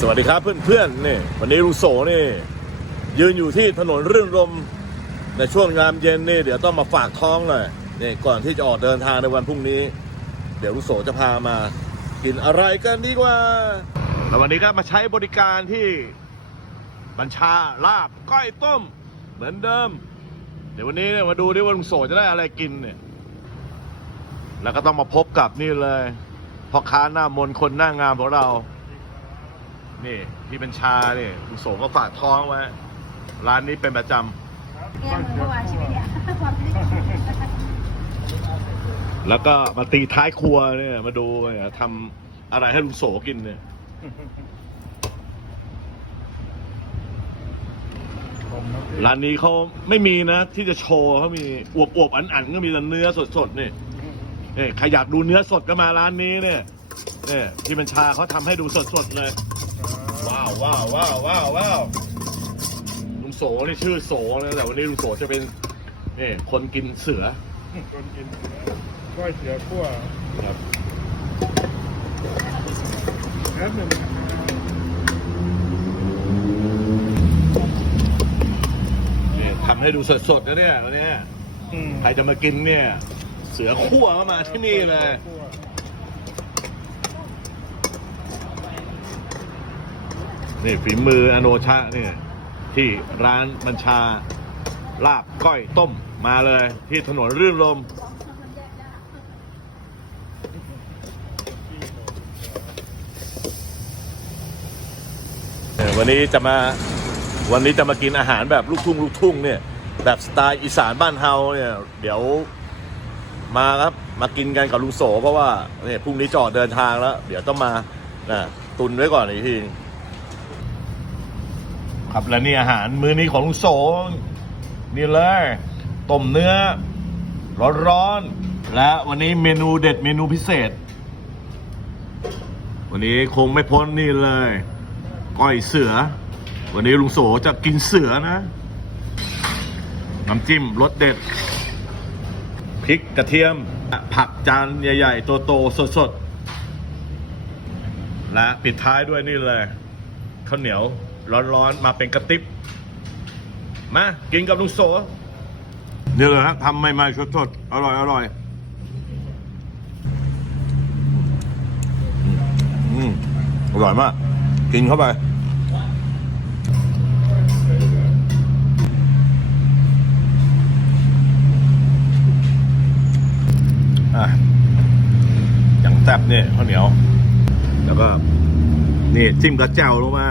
สวัสดีครับเพื่อนๆนี่วันนี้ลุงโสนี่ ยืนอยู่ที่ถนนเรื่องรมในช่วงยามเย็นนี่เดี๋ยวต้องมาฝากท้องหน่อยนี่ก่อนที่จะออกเดินทางในวันพรุ่งนี้ เดี๋ยวลุงโสจะพามา กินอะไรกันดีกว่าแล้ววันนี้ก็มาใช้บริการที่บัญชาลาบก้อยต้ม เหมือนเดิม เดี๋ยววันนี้เนี่ยมาดูดิว่าลุงโสจะได้อะไรกินเนี่ยแล้วก็ต้องมาพบกับนี่เลยพ่อค้าหน้ามนคนหน้างามของเรา นี่พี่บัญชาเนี่ยคุณโสก็ฝากท้องไว้ ร้านนี้เป็นประจแก้มือเมื่อวานใช่ไหมเนี่ยความไม่ได้กินำแล้วก็มาตีท้ายครัวเนี่ย มาดูเนี่ยทำอะไรให้ลุงโสกินเนี่ย ร้านนี้เขาไม่มีนะ ที่จะโชว์เขามีอวบอวบๆอันอันๆก็มีแต่เนื้อสดๆนี่ นี่ใครอยากดูเนื้อสดก็มาร้านนี้เนี่ยเนี่ยพี่บัญชาเขาทำให้ดูสดๆเลย ว้าวว้าวว้าวว้าวว้าวลุงโสนี่ชื่อโสนะแต่วันนี้ลุงโสจะเป็นนี่คนกินเสือคนกินก้อยเสือขั้วครับแป๊บหนึ่งนี่ทำให้ดูสดๆนะเนี่ยวันเนี้ยอืมใครจะมากินเนี่ย เสือขั้วก็มาที่นี่เลย นี่ฝีมืออโนชะเนี่ยที่ร้านบัญชา ลาบก้อยต้มมาเลย ที่ถนนรื่นลม วันนี้จะมาวันนี้จะมากินอาหารแบบลูกทุ่งลูกทุ่งเนี่ย แบบสไตล์อีสานบ้านเฮาเนี่ย เดี๋ยว มาครับ มากินกันกับลุงโส เพราะว่าเนี่ยพรุ่งนี้จออกเดินทางแล้ว เดี๋ยวต้องมานะตุนไว้ก่อนอีกที ครับและนี่อาหารมื้อนี้ของลุงโส นี่เลยต้มเนื้อ ร้อนๆและวันนี้เมนูเด็ดเมนูพิเศษ วันนี้คงไม่พ้นนี่เลยก้อยเสือ วันนี้ลุงโสจะกินเสือนะ น้ำจิ้มรสเด็ด พริกกระเทียม ผักจานใหญ่ ๆ โตๆสดๆ และปิดท้ายด้วยนี่เลยข้าวเหนียวร้อนๆ มาเป็นกระติบมากินกับลุงโสนี่เลยฮะทำใหม่ๆสดๆ อร่อยอร่อยอืมอร่อยมาก กินเข้าไป เนี่ยข้าวเหนียว แล้วก็นี่จิ้มกระเจ้าลงมา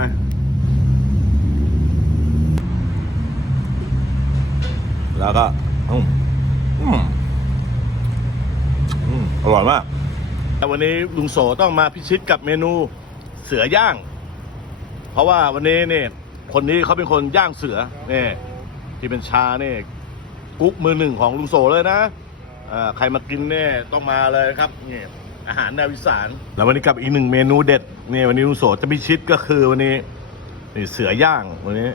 แล้วก็อืมอืมอืมอร่อยมากแต่วันนี้ลุงโสต้องมาพิชิตกับเมนูเสือย่าง เพราะว่าวันนี้เนี่ยคนนี้เขาเป็นคนย่างเสือเนี่ยที่เป็นชาเนี่ยกุ๊กมือหนึ่งของลุงโสเลยนะอ่าใครมากินเนี่ยต้องมาเลยครับนี่ อาหารแนวอีสาน แล้ววันนี้กับอีกหนึ่งเมนูเด็ดเนี่ยวันนี้ลุงโสจะพิชิตก็คือวันนี้นี่เสือย่างวันนี้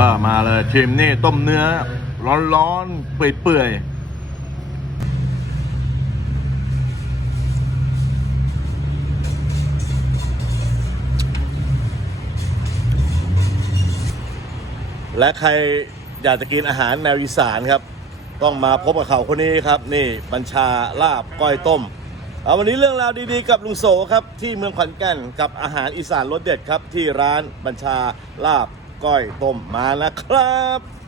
อ่ามาเลยชิมนี่ต้มเนื้อ ร้อนๆเปื่อยๆและใครอยากจะกินอาหารแนวอีสานครับ ต้องมาพบกับเขาคนนี้ครับ นี่บัญชาลาบก้อยต้มเอาวันนี้เรื่องราวดีๆกับลุงโสครับที่เมืองขอนแก่นกับอาหารอีสานรสเด็ดครับ ที่ร้านบัญชาลาบก้อยต้มมาแล้วครับ